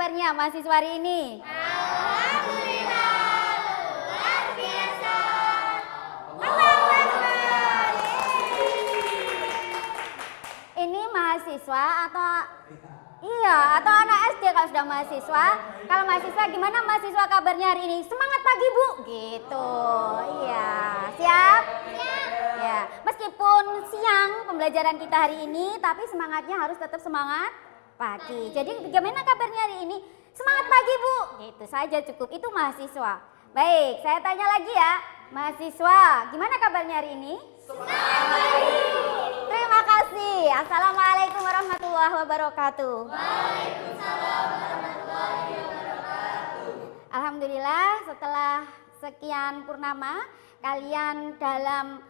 kabarnya mahasiswa hari ini? Alhamdulillah, luar biasa. Ini mahasiswa atau atau anak SD kalau sudah mahasiswa. Kalau mahasiswa gimana mahasiswa kabarnya hari ini? Semangat pagi Bu, gitu. Iya, siap? Ya, meskipun siang pembelajaran kita hari ini, tapi semangatnya harus tetap semangat pagi. Jadi bagaimana kabarnya hari ini? Semangat pagi Bu, gitu saja cukup. Itu mahasiswa. Baik, saya tanya lagi ya, mahasiswa, gimana kabarnya hari ini? Semangat pagi. Terima kasih. Assalamualaikum warahmatullahi wabarakatuh. Waalaikumsalam warahmatullahi wabarakatuh. Alhamdulillah setelah sekian purnama kalian dalam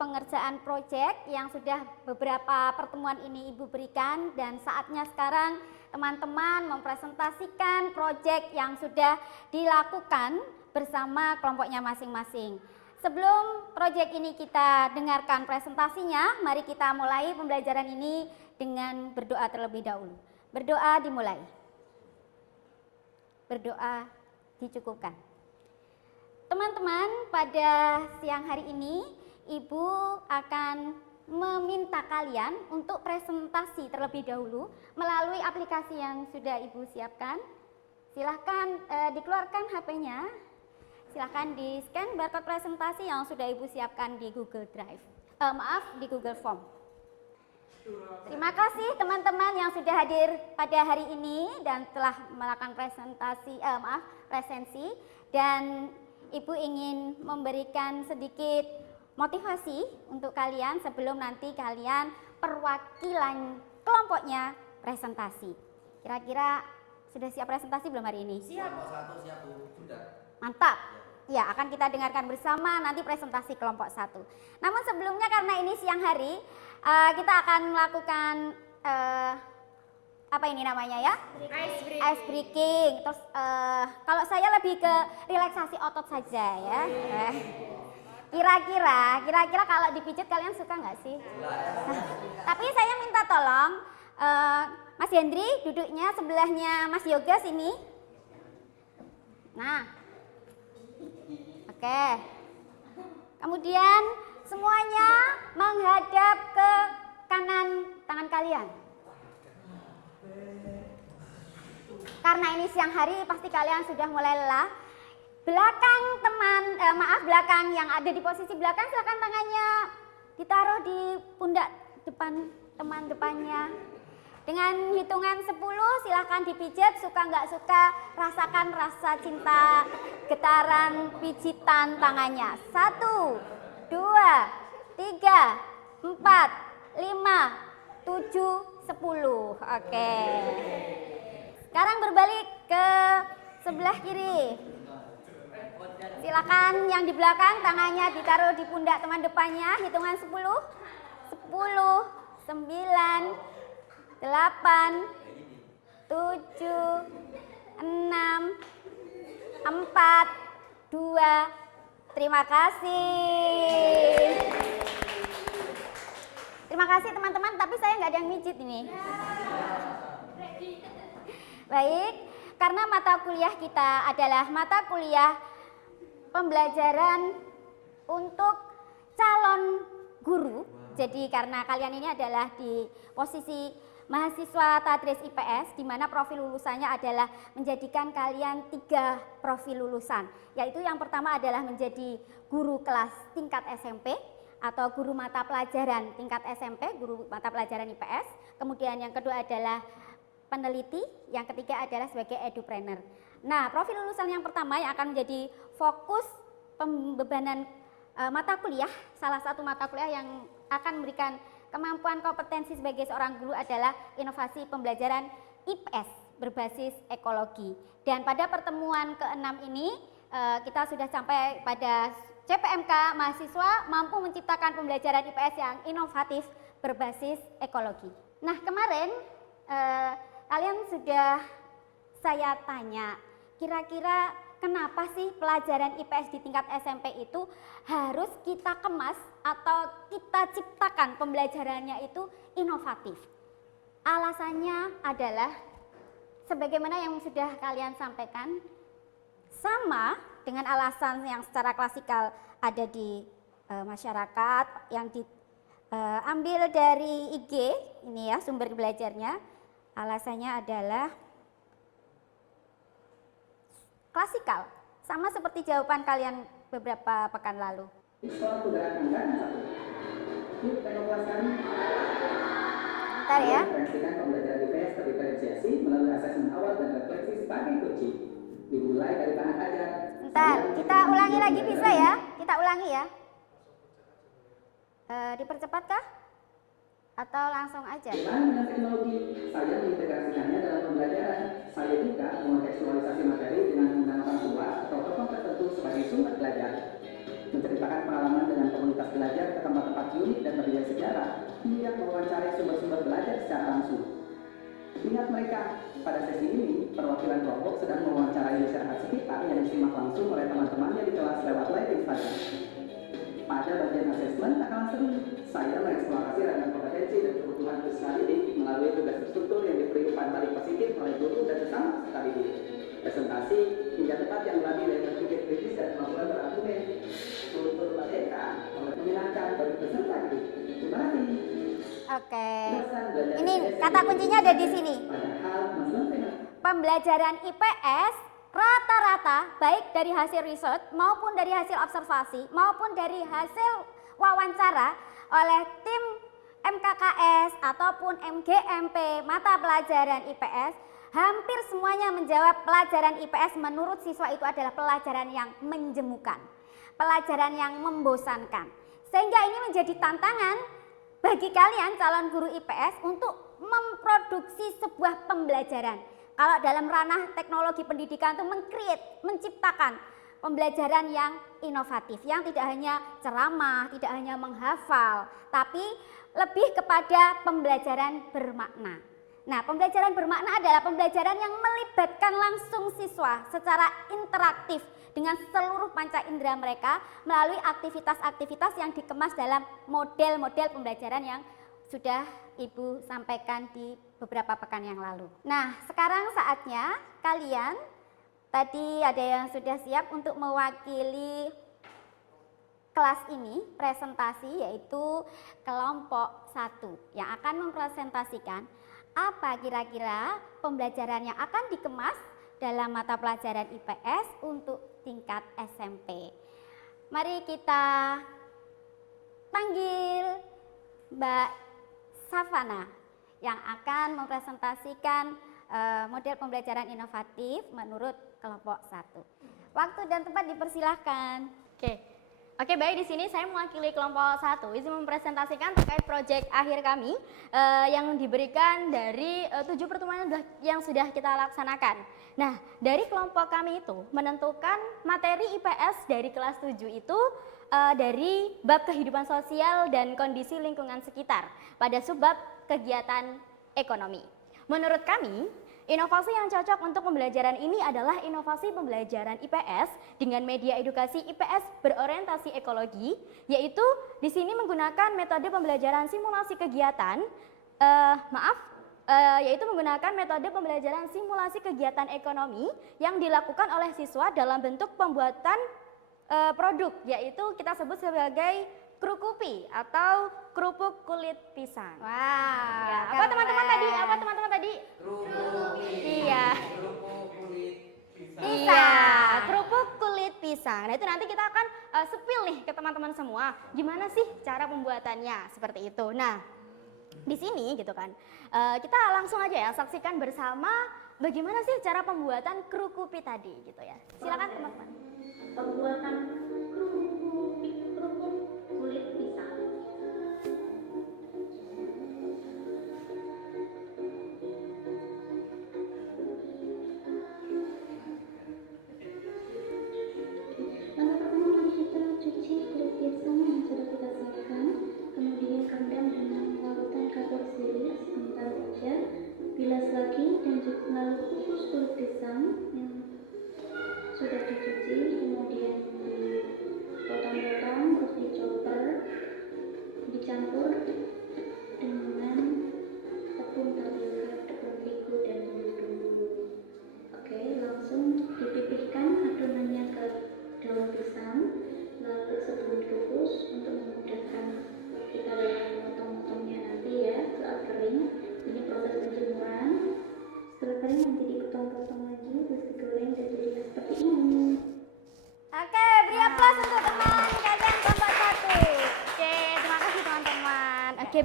pengerjaan proyek yang sudah beberapa pertemuan ini Ibu berikan, dan saatnya sekarang teman-teman mempresentasikan proyek yang sudah dilakukan bersama kelompoknya masing-masing. Sebelum proyek ini kita dengarkan presentasinya, mari kita mulai pembelajaran ini dengan berdoa terlebih dahulu. Berdoa dimulai. Berdoa dicukupkan. Teman-teman, pada siang hari ini Ibu akan meminta kalian untuk presentasi terlebih dahulu melalui aplikasi yang sudah Ibu siapkan. Silahkan dikeluarkan HP-nya. Silahkan di-scan barcode presentasi yang sudah Ibu siapkan di Google Drive. Di Google Form. Terima kasih teman-teman yang sudah hadir pada hari ini dan telah melakukan presensi. Dan Ibu ingin memberikan sedikit motivasi untuk kalian sebelum nanti kalian perwakilan kelompoknya presentasi. Kira-kira sudah siap presentasi belum hari ini? Siap. Kelompok 1 siap Bu, sudah. Mantap. Ya, akan kita dengarkan bersama nanti presentasi kelompok 1. Namun sebelumnya karena ini siang hari, kita akan melakukan apa ini namanya ya? Ice breaking. Terus kalau saya lebih ke relaksasi otot saja ya. Kira-kira kalau dipijit kalian suka nggak sih? Tapi saya minta tolong Mas Hendri duduknya sebelahnya Mas Yoga sini. Nah, oke. Kemudian semuanya menghadap ke kanan tangan kalian. Karena ini siang hari pasti kalian sudah mulai lelah. Belakang belakang yang ada di posisi belakang silakan tangannya ditaruh di pundak depan teman depannya. Dengan hitungan 10 silahkan dipijat, suka nggak suka rasakan rasa cinta getaran pijitan tangannya. 1, 2, 3, 4, 5, 7, 10. Oke. Sekarang berbalik ke sebelah kiri. Silakan yang di belakang tangannya ditaruh di pundak teman depannya. Hitungan 10, 10, 9, 8, 7, 6, 4, 2, terima kasih. Terima kasih teman-teman, tapi saya nggak ada yang mijit ini. Baik, karena mata kuliah kita adalah mata kuliah pembelajaran untuk calon guru. Jadi karena kalian ini adalah di posisi mahasiswa Tadris IPS, di mana profil lulusannya adalah menjadikan kalian 3 profil lulusan. Yaitu yang pertama adalah menjadi guru kelas tingkat SMP atau guru mata pelajaran tingkat SMP, guru mata pelajaran IPS. Kemudian yang kedua adalah peneliti, yang ketiga adalah sebagai edupreneur. Nah, profil lulusan yang pertama yang akan menjadi fokus pembebanan mata kuliah, salah satu mata kuliah yang akan memberikan kemampuan kompetensi sebagai seorang guru adalah inovasi pembelajaran IPS berbasis ekologi. Dan pada pertemuan ke-6 ini kita sudah sampai pada CPMK mahasiswa mampu menciptakan pembelajaran IPS yang inovatif berbasis ekologi. Nah, kemarin kalian sudah saya tanya, kira-kira kenapa sih pelajaran IPS di tingkat SMP itu harus kita kemas atau kita ciptakan pembelajarannya itu inovatif? Alasannya adalah sebagaimana yang sudah kalian sampaikan, sama dengan alasan yang secara klasikal ada di masyarakat yang diambil dari IG ini ya sumber belajarnya. Alasannya adalah klasikal, sama seperti jawaban kalian beberapa pekan lalu. Suatu gerakan kan satu. Yuk pengoperasian. Bentar ya. Referensikan pembelajaran IPS terdiferensiasi melalui asesmen awal dan refleksi sebagai kunci. Dimulai dari bahan ajar. Bentar, kita ulangi lagi bisa ya? Kita ulangi ya. Dipercepatkah? Atau langsung aja? Bermain dengan teknologi, saya mengintegrasikannya dalam pembelajaran. Saya juga mengontekstualisasi materi dengan menggunakan orang tua atau tokoh tertentu sebagai sumber belajar. Menceritakan pengalaman dengan komunitas belajar ke tempat-tempat unik dan meriah sejarah, hingga mewawancarai sumber-sumber belajar secara langsung. Ingat mereka, pada sesi ini, perwakilan kelompok sedang mewawancarai masyarakat sekitar yang disimak langsung oleh teman-temannya di kelas lewat live Instagram. Pada bagian asesmen tak kalah seru, saya mengeksplorasi ragam kompetensi dan kebutuhan peserta didik melalui tugas terstruktur yang diberi umpan balik positif oleh guru dan sesama peserta didik. Presentasi hingga tempat yang lebih dari berpikir kritis dan kemampuan berargumen. Kultur merdeka menyenangkan bagi peserta didik. Terima kasih. Oke. Ini kata kuncinya ada di sini. Padahal mas Pembelajaran IPS rata-rata baik dari hasil riset maupun dari hasil observasi maupun dari hasil wawancara oleh tim MKKS ataupun MGMP mata pelajaran IPS, hampir semuanya menjawab pelajaran IPS menurut siswa itu adalah pelajaran yang menjemukan, pelajaran yang membosankan. Sehingga ini menjadi tantangan bagi kalian calon guru IPS untuk memproduksi sebuah pembelajaran. Kalau dalam ranah teknologi pendidikan itu menciptakan pembelajaran yang inovatif, yang tidak hanya ceramah, tidak hanya menghafal, tapi lebih kepada pembelajaran bermakna. Nah, pembelajaran bermakna adalah pembelajaran yang melibatkan langsung siswa secara interaktif dengan seluruh panca indera mereka melalui aktivitas-aktivitas yang dikemas dalam model-model pembelajaran yang sudah Ibu sampaikan di beberapa pekan yang lalu. Nah, sekarang saatnya kalian, tadi ada yang sudah siap untuk mewakili kelas ini, presentasi, yaitu kelompok 1 yang akan mempresentasikan apa kira-kira pembelajaran yang akan dikemas dalam mata pelajaran IPS untuk tingkat SMP. Mari kita panggil Mbak Savana yang akan mempresentasikan model pembelajaran inovatif menurut kelompok 1. Waktu dan tempat dipersilahkan. Oke, baik, di sini saya mewakili kelompok 1 izin mempresentasikan terkait proyek akhir kami yang diberikan dari 7 pertemuan yang sudah kita laksanakan. Nah, dari kelompok kami itu menentukan materi IPS dari kelas 7 itu dari bab kehidupan sosial dan kondisi lingkungan sekitar pada subbab kegiatan ekonomi. Menurut kami, inovasi yang cocok untuk pembelajaran ini adalah inovasi pembelajaran IPS dengan media edukasi IPS berorientasi ekologi, yaitu di sini menggunakan metode pembelajaran simulasi kegiatan, yaitu menggunakan metode pembelajaran simulasi kegiatan ekonomi yang dilakukan oleh siswa dalam bentuk pembuatan produk, yaitu kita sebut sebagai krukupi atau kerupuk kulit pisang. Wow. Ya, apa teman-teman tadi? Iya. Kerupuk kulit pisang. Iya, kerupuk kulit pisang. Nah, itu nanti kita akan spill nih ke teman-teman semua. Gimana sih cara pembuatannya? Seperti itu. Nah, di sini gitu kan. Kita langsung aja ya saksikan bersama bagaimana sih cara pembuatan krukupi tadi gitu ya. Silakan teman-teman. Pembuatan kerupuk kulit pisang. Langkah pertama mari kita cuci kulit pisang yang sudah kita siapkan, kemudian rendam dengan larutan kapur sirih sebentar saja, bilas lagi dan juga lalu kukus kulit pisang yang sudah dicuci, kemudian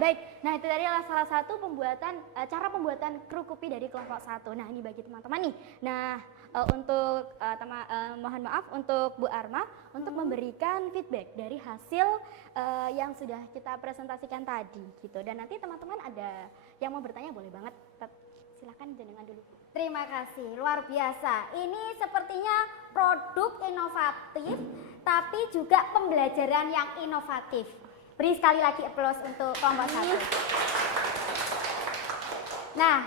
baik. Nah, itu tadi adalah salah satu cara pembuatan kru kopi dari kelompok 1. Nah, ini bagi teman-teman nih. Nah, untuk mohon maaf untuk Bu Arma untuk memberikan feedback dari hasil yang sudah kita presentasikan tadi gitu. Dan nanti teman-teman ada yang mau bertanya boleh banget. Silakan jenengan dulu. Terima kasih, luar biasa. Ini sepertinya produk inovatif, tapi juga pembelajaran yang inovatif. Beri sekali lagi aplaus untuk kelompok 1. Nah,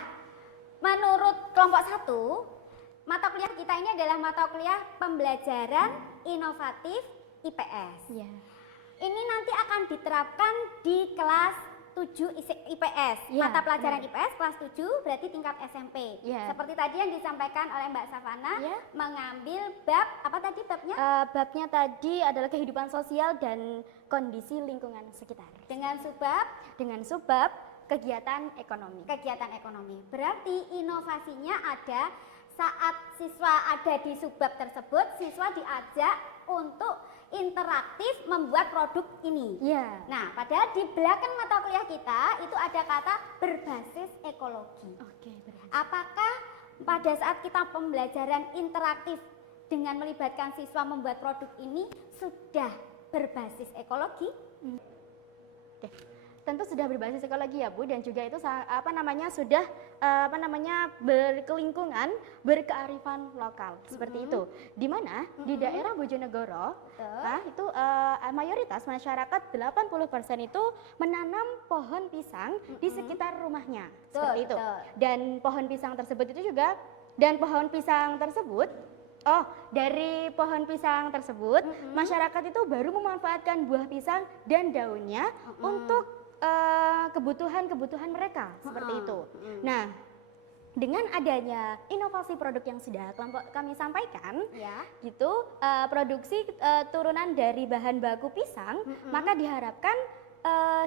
menurut kelompok 1, mata kuliah kita ini adalah mata kuliah pembelajaran inovatif IPS. Iya. Ini nanti akan diterapkan di kelas 7 IPS, Ya, mata pelajaran IPS kelas 7 berarti tingkat SMP. Ya. Seperti tadi yang disampaikan oleh Mbak Safana, Ya. mengambil bab, apa tadi babnya? Babnya tadi adalah kehidupan sosial dan kondisi lingkungan sekitar. Dengan Subbab kegiatan ekonomi. kegiatan ekonomi. Berarti inovasinya ada saat siswa ada di subbab tersebut, siswa diajak untuk interaktif membuat produk ini. Iya. Nah, padahal di belakang mata kuliah kita itu ada kata berbasis ekologi. Oke, berarti. Apakah pada saat kita pembelajaran interaktif dengan melibatkan siswa membuat produk ini sudah berbasis ekologi? Oke. Tentu sudah berbasis ekologi ya Bu, dan juga itu sudah berkelingkungan, berkearifan lokal seperti itu. Di mana di daerah Bojonegoro, itu mayoritas masyarakat 80% itu menanam pohon pisang di sekitar rumahnya seperti itu. Dan pohon pisang tersebut dari pohon pisang tersebut masyarakat itu baru memanfaatkan buah pisang dan daunnya untuk kebutuhan mereka seperti itu. Nah, dengan adanya inovasi produk yang sudah kelompok kami sampaikan, Ya. gitu, produksi turunan dari bahan baku pisang, maka diharapkan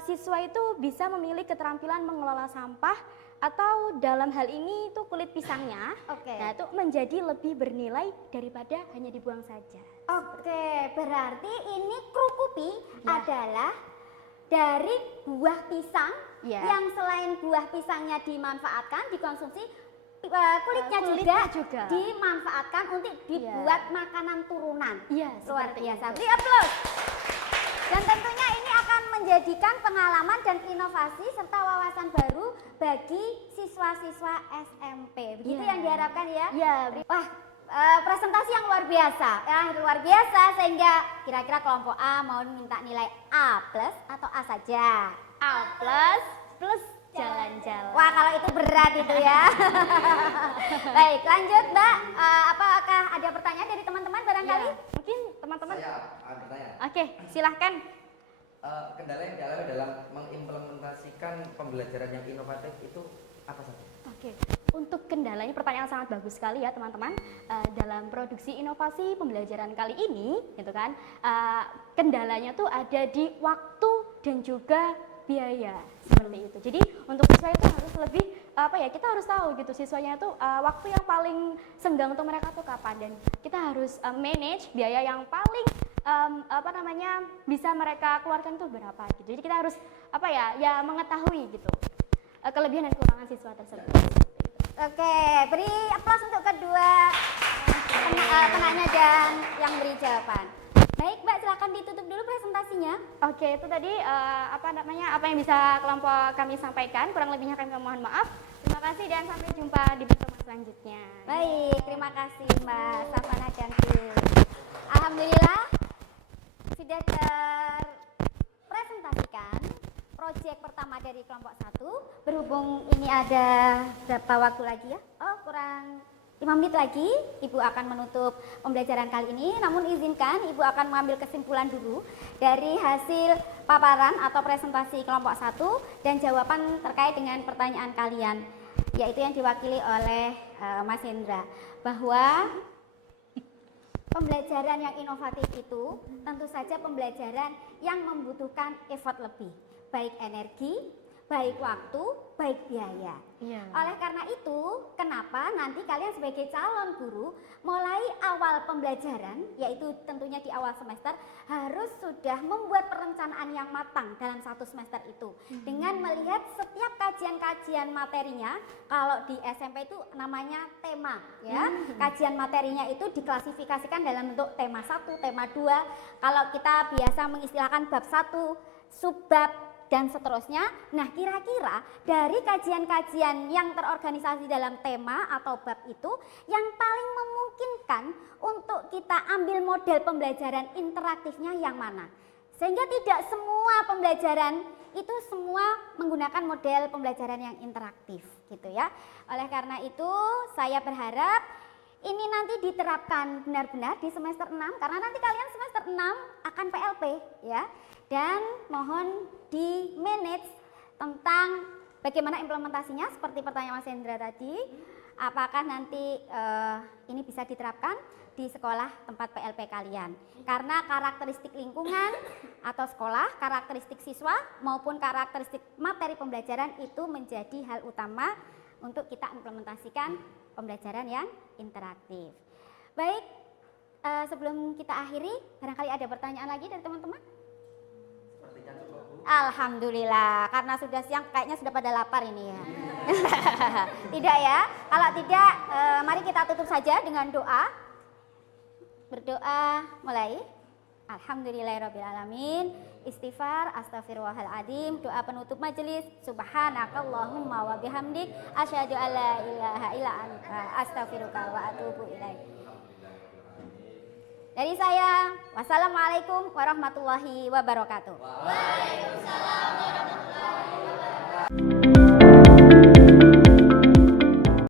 siswa itu bisa memilih keterampilan mengelola sampah atau dalam hal ini itu kulit pisangnya. Oke. Nah, itu menjadi lebih bernilai daripada hanya dibuang saja. Oke, berarti ini krukupi Ya. adalah dari buah pisang Ya. yang selain buah pisangnya dimanfaatkan, dikonsumsi, kulitnya kulitnya juga, juga. dimanfaatkan untuk dibuat makanan turunan. Iya, Luar seperti biasa. itu. Beri aplaus. Dan tentunya ini akan menjadikan pengalaman dan inovasi serta wawasan baru bagi siswa-siswa SMP. Begitu Iya. yang diharapkan ya? Iya. Wah, presentasi yang luar biasa, sehingga kira-kira kelompok A mau minta nilai A plus atau A saja. A plus jalan-jalan. Wah, kalau itu berat itu ya. Baik, lanjut Mbak. Apakah ada pertanyaan dari teman-teman barangkali? Ya, mungkin teman-teman. Saya bertanya, Oke, silahkan. kendala yang dialami dalam mengimplementasikan pembelajaran yang inovatif itu apa saja? Oke, untuk kendalanya pertanyaan sangat bagus sekali ya teman-teman. Dalam produksi inovasi pembelajaran kali ini, gitu kan, kendalanya tuh ada di waktu dan juga biaya seperti itu. Jadi untuk siswa itu harus lebih kita harus tahu gitu siswanya tuh waktu yang paling senggang untuk mereka tuh kapan, dan kita harus manage biaya yang paling bisa mereka keluarkan tuh berapa gitu. Jadi kita harus mengetahui gitu kelebihan dan kekurangan siswa tersebut. Oke, beri aplaus untuk kedua penanya dan yang beri jawaban. Baik Mbak, silakan ditutup dulu presentasinya. Oke, itu tadi apa yang bisa kelompok kami sampaikan. Kurang lebihnya kami mohon maaf. Terima kasih dan sampai jumpa di pertemuan selanjutnya. Baik, terima kasih Mbak Safana dan tim. Alhamdulillah sudah terpresentasikan proyek pertama dari kelompok 1. Berhubung ini ada berapa waktu lagi ya? Oh, kurang 5 menit lagi Ibu akan menutup pembelajaran kali ini. Namun izinkan Ibu akan mengambil kesimpulan dulu dari hasil paparan atau presentasi kelompok 1 dan jawaban terkait dengan pertanyaan kalian, yaitu yang diwakili oleh Mas Hendra, bahwa pembelajaran yang inovatif itu tentu saja pembelajaran yang membutuhkan effort lebih, baik energi, baik waktu, baik biaya. Iya. Oleh karena itu, kenapa nanti kalian sebagai calon guru mulai awal pembelajaran, yaitu tentunya di awal semester, harus sudah membuat perencanaan yang matang dalam satu semester itu. Dengan melihat setiap kajian-kajian materinya, kalau di SMP itu namanya tema, ya. Kajian materinya itu diklasifikasikan dalam bentuk tema 1, tema 2. Kalau kita biasa mengistilahkan bab 1, subbab, dan seterusnya. Nah, kira-kira dari kajian-kajian yang terorganisasi dalam tema atau bab itu yang paling memungkinkan untuk kita ambil model pembelajaran interaktifnya yang mana? Sehingga tidak semua pembelajaran itu semua menggunakan model pembelajaran yang interaktif gitu ya. Oleh karena itu, saya berharap ini nanti diterapkan benar-benar di semester 6 karena nanti kalian semester 6 akan PLP ya. Dan mohon di manage tentang bagaimana implementasinya seperti pertanyaan Mas Hendra tadi. Apakah nanti ini bisa diterapkan di sekolah tempat PLP kalian? Karena karakteristik lingkungan atau sekolah, karakteristik siswa maupun karakteristik materi pembelajaran itu menjadi hal utama untuk kita implementasikan pembelajaran yang interaktif. Baik, sebelum kita akhiri, barangkali ada pertanyaan lagi dari teman-teman? Alhamdulillah, karena sudah siang kayaknya sudah pada lapar ini ya. Tidak ya? Kalau tidak, mari kita tutup saja dengan doa. Berdoa mulai. Alhamdulillahirrabbilalamin. Istighfar, astaghfirullahaladzim. Doa penutup majelis. Subhanakallahumma wa bihamdik. Asyhadu an la ilaha illa anta astaghfiruka wa atubu ilaik. Dari saya, wassalamualaikum warahmatullahi wabarakatuh. Waalaikumsalam.